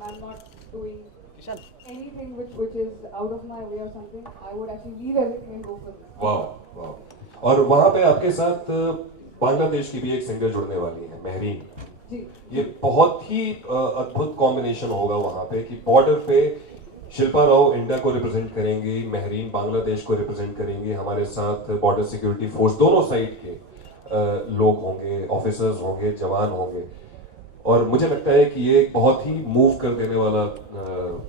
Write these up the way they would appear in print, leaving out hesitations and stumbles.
I'm not doing anything which is out of my way or something. I would actually leave everything and go for this. वाह वाह। और वहां पे आपके साथ बांग्लादेश की भी एक सिंगर जुड़ने वाली है, महरीन। जी। ये बहुत ही अद्भुत कॉम्बिनेशन होगा वहां पे कि बॉर्डर पे शिल्पा राव इंडिया को रिप्रेजेंट करेंगी, महरीन बांग्लादेश को रिप्रेजेंट करेंगी, हमारे साथ बॉर्डर सिक्योरिटी फोर्स दोनों साइड के लोग होंगे, ऑफिसर्स होंगे, जवान होंगे। और मुझे लगता है कि ये एक बहुत ही मूव कर देने वाला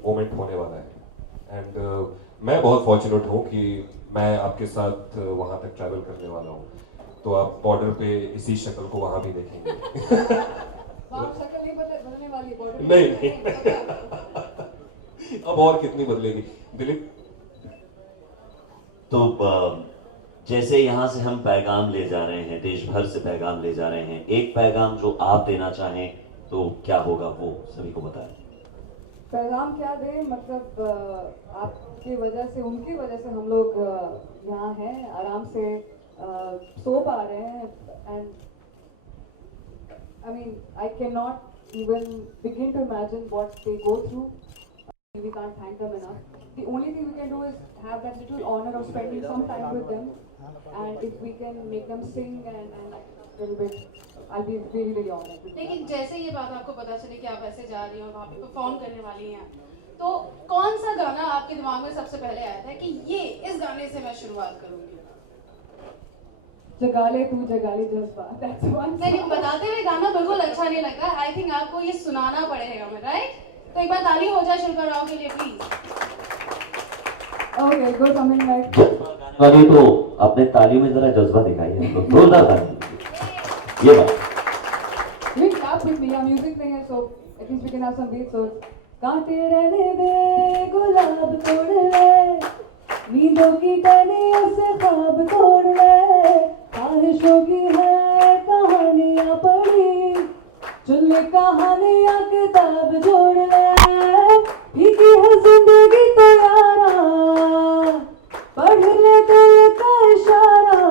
मोमेंट होने वाला है। एंड मैं बहुत फॉर्चुनेट हूँ कि मैं आपके साथ वहां तक ट्रैवल करने वाला हूँ, तो आप बॉर्डर पे इसी शक्ल को वहां भी देखेंगे। आप शक्ल नहीं बदलने वाली बॉर्डर नहीं अब और कितनी बदलेगी दिलीप? तो जैसे यहाँ से हम पैगाम ले जा रहे हैं, देश भर से पैगाम ले जा रहे हैं, एक पैगाम जो आप देना चाहें तो क्या होगा वो सभी को बताएं। पैगाम क्या दे, मतलब आपकी वजह से, उनकी वजह से हम लोग यहाँ हैं, आराम से सो पा रहे हैं। And I mean I can not even begin to imagine what they go through. We can't thank them enough. The only thing we can do is have that little honor of spending some time with them, and if we can make them sing and a little bit, I'll be really really honored. लेकिन जैसे ये बात आपको पता चली कि आप ऐसे जा रही हैं और वहाँ पे परफॉर्म करने वाली हैं, तो कौन सा गाना आपके दिमाग में सबसे पहले आया था कि ये इस गाने से मैं शुरुआत करूँगी? जगाले तू जगाले जज्बा, that's one. नहीं, बताते हुए गाना बिल्कुल अच्छा नहीं लगा। आई थिंक आपको ये सुनाना पड़ेगा हमें, राइट? तो एक बार ताली हो जाए शिल्पा राव के लिए please. Okay, go something like. वाली तो अपने ताली में जरा जज्बा दिखाइए, तो जोरदार ताली। ये बात। You can clap with me. I'm using thing है, so at least we can have some beats. So कांटे रहने दे, गुलाब तोड़ ले, नींदों की टहनियों से ख्वाब तोड़ ले, ख्वाहिशों की है कहानियाँ पढ़ी, चुन ले कहानियाँ किताब जोड़ ले, फीकी है जिंदगी तो यारा, पढ़ ले दिल का इशारा,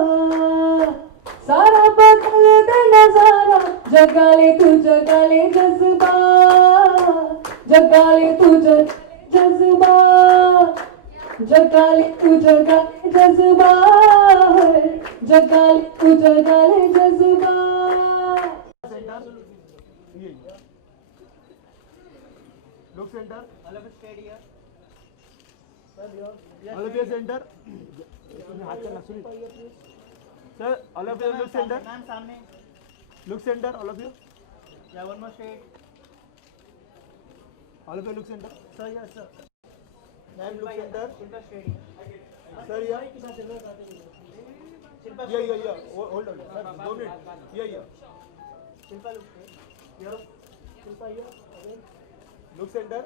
सारा बदल दे नजारा, जगा ले तू जगा ले जज्बा, जगा ले तू जज्बा, जगा ले तू जगा ले जज्बा, जगा ले तू जगा ले जज्बा। Look center. All of us stay here. All of you center. Sir, all of you look center. Look center, all of you. Yeah, one more shade. All of you look center. Sir, yes, sir. Ma'am, look center. Sir, yeah. Yeah. Hold on. Sir, don't it. Yeah. Shilpa, look here. Shilpa here. Again. Look center.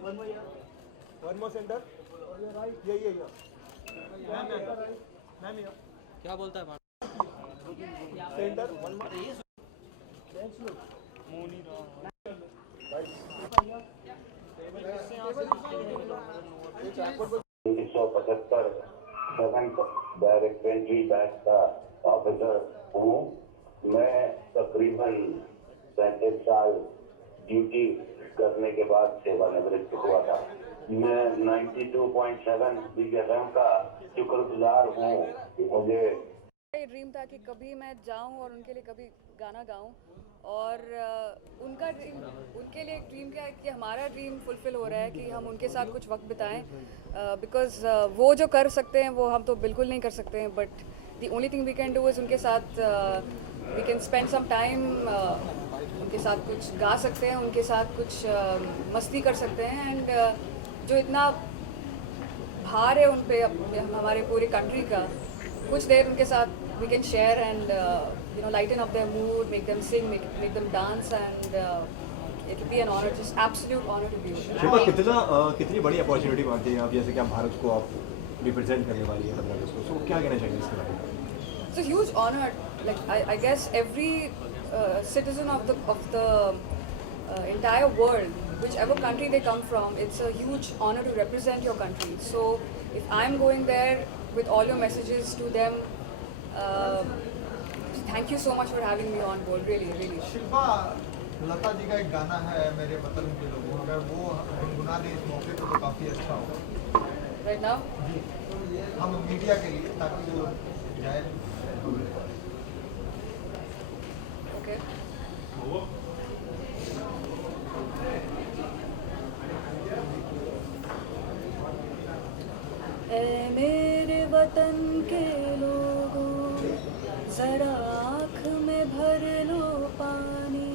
One more here. One more center. Right. Yeah. Ma'am here. Ma'am here. क्या बोलता है? Center. One more. Thanks. Look. Right. 1975 seventh direct entry batch का officer हूँ। मैं तकरीबन 37 साल duty करने के बाद सेवानिवृत्त हुआ था। मैं 92.7 बिग एफएम का शुक्रगुजार हूँ कि मुझे ड्रीम था कि कभी मैं जाऊं और उनके लिए कभी गाना गाऊं, और उनका ड्रीम, उनके लिए एक ड्रीम क्या है कि हमारा ड्रीम फुलफिल हो रहा है कि हम उनके साथ कुछ वक्त बिताएं, बिकॉज वो जो कर सकते हैं वो हम तो बिल्कुल नहीं कर सकते हैं, but the only thing we can do is उनके साथ we can spend some time, उनके साथ कुछ गा सकते हैं, उनके साथ कुछ मस्ती कर सकते हैं, एंड जो इतना भार है उन पे हमारे पूरी कंट्री का, कुछ देर उनके साथ we can share and lighten up their mood, make them sing, make them dance, and it will be an honor, just absolute honor to be with them. Shilpa, कितनी बड़ी अपॉर्चुनिटी मानती हैं आप, जैसे कि आप भारत को आप रिप्रेजेंट करने वाली है 15 अगस्त को, सो क्या कहना चाहिए इसके बारे में? It's a huge honor. Like I guess every citizen of the entire world, whichever country they come from, it's a huge honor to represent your country. So if I'm going there with all your messages to them, thank you so much for having me on board. Really. Shilpa, Lata ji का एक गाना है मेरे वतन के लोगों, अगर वो गुनगुना दें इस मौके पर तो काफ़ी अच्छा होगा। राइट नाउ जी, हम मीडिया के लिए, ताकि वो जाए। ओके ऐ मेरे वतन के लोगों, जरा आँख में भर लो पानी,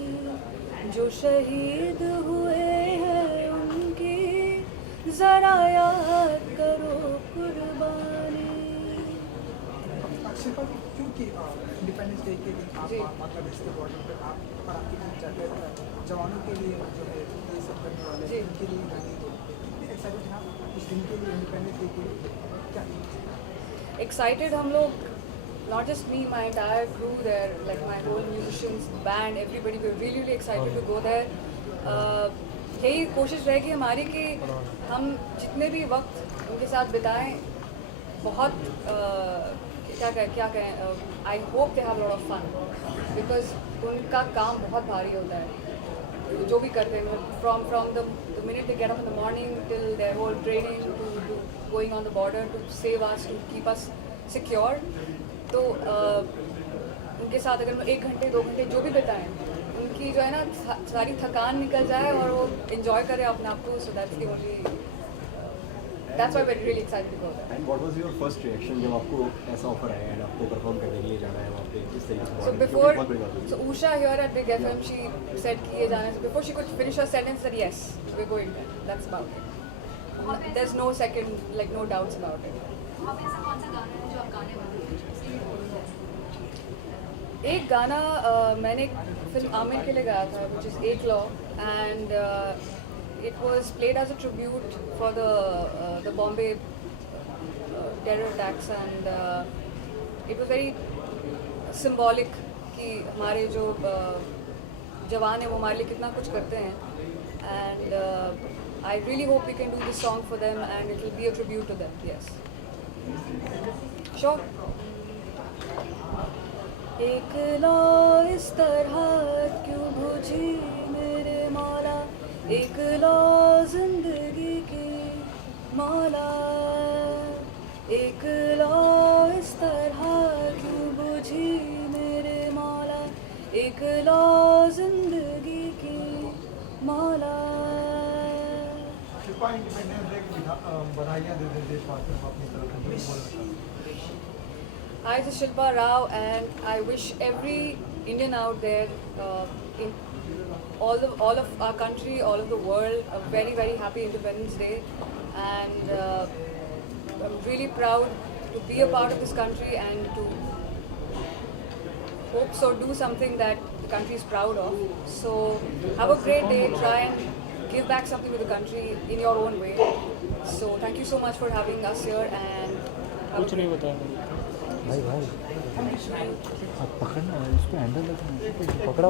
जो शहीद हुए हैं उनकी जरा याद करो कुर्बानी। शिल्पा जी, क्योंकि इंडिपेंडेंस डे के दिन आप जी। बांग्लादेश के बॉर्डर पे आप और आपकी टीम जाते हैं जवानों के लिए जो है ये सब करने वाले जी। हैं, उनके लिए गाने दो, कितने एक्साइटेड हैं आप इस दिन के लिए, इंडिपेंडेंस डे के लिए? क्या Excited हम लोग, not just me, my entire crew there, like my whole musicians, band, everybody, we're really really excited to go there. यही कोशिश रहेगी हमारी कि हम जितने भी वक्त उनके साथ बिताएं, बहुत क्या कहें, I hope they have lot of fun, because उनका काम बहुत भारी होता है जो भी करते हैं, from the minute they get up in the morning till their whole training to going on the border to save us, to keep us secure. तो उनके साथ अगर 1 घंटे 2 घंटे जो भी बिताएं, उनकी जो है ना सारी थकान निकल जाए और वो इन्जॉय करें अपने आप को, so that's the only, that's why we are really excited to go there. And what was your first reaction जब आपको ऐसा ऑफर आया एंड आपको परफॉर्म करने के लिए जाना है वहाँ पे, किस तरीके से? So क्योंकि before, बहुत बड़ी बात होगी। so Usha here at Big FM, she said कि ये जाना है. So before she could finish her sentence, said yes, we're going there. That's about it. There's no second, like no doubts about it. वहाँ पे ऐसा कौन सा गाना है जो आप गाने वाले हैं? एक गाना मैंने फिल्म आमिर के लिए गाया था, which is एक law, and it was played as a tribute for the Bombay terror attacks, and it was very symbolic कि हमारे जो जवान हैं वो हमारे लिए कितना कुछ करते हैं, and I really hope we can do this song for them and it will be a tribute to them. Yes, sure. एक लौ इस तरह क्यों बुझी मेरे मौला, एक लौ जिंदगी की मौला, एक लौ इस तरह क्यों बुझी मेरे मौला, एक लौ जिंदगी की मौला। शिल्पा, इंडिपेंडेंस डे की बधाइयाँ दे दें देशवासियों को अपनी तरफ से, बोलना चाहूँ। Hi, this is Shilpa Rao, and I wish every Indian out there, in all of our country, all of the world, a very very happy Independence Day, and I'm really proud to be a part of this country and to hope so do something that the country is proud of. So have a great day. Try and give back something to the country in your own way. So thank you so much for having us here, and कुछ नहीं बताया भाई। आप पकड़ना, इसको handle रखना, पकड़ा।